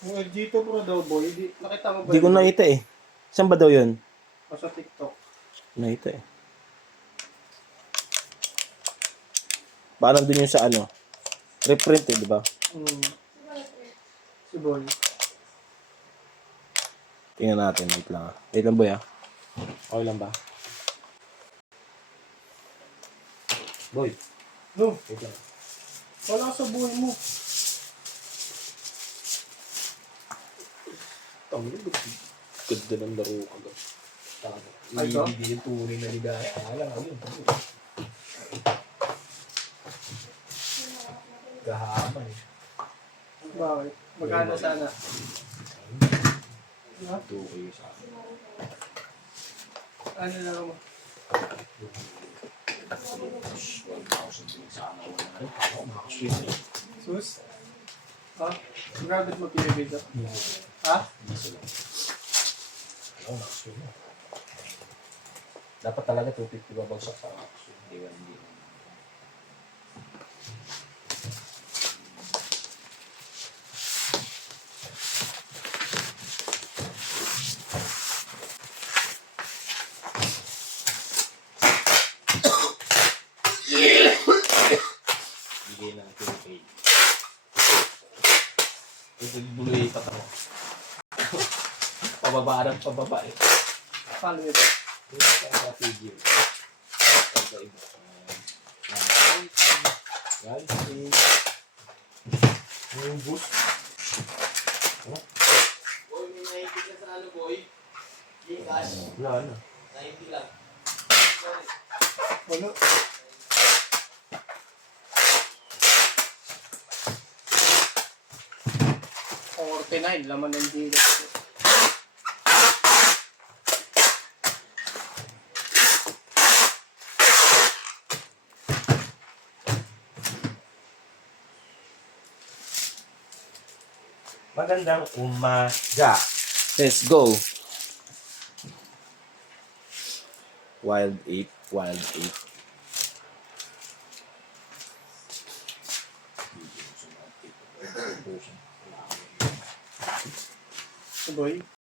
Yung LG2 Pro daw, boy. Nakita mo ba Hindi ko nakita eh. Saan ba daw yun? Sa TikTok. Nakita eh. Parang dun yung sa ano. Reprint eh, di ba? Si boy. Tingnan natin. Wait lang ah. Wait lang boy ah. Okay lang ba? Boy. No. Wait lang. Wala sa buhay mo. Tangin, ganda ng laro ka ba? Ay, ito? Hindi yung tunay na ligaya. Alam mo yun. Gahaman eh. Bakit? Magkano sana? Ha? 2K sa akin. Ano na mo? 1,000 din sa akin. Ako makakaswim eh. Sus? Ha? Grabe mo pinibig ito. Ha? Hindi sila. Ako makakaswim eh. Dapat talaga 250 babagsak sa makakaswim. Hindi. Bigay ng 2K. Nagbuloy pa ako. Pababa ng pababa eh. Paano ito? Yung sa figure. Pagkaiba. Yan. Yung boost. Boy, may naipit ka sa ano, boy? Gcash. Wala na. Naipit lang. Ano? Or 49, laman ng dito. Magandang umaga. Let's go. Wild 8. Si boy.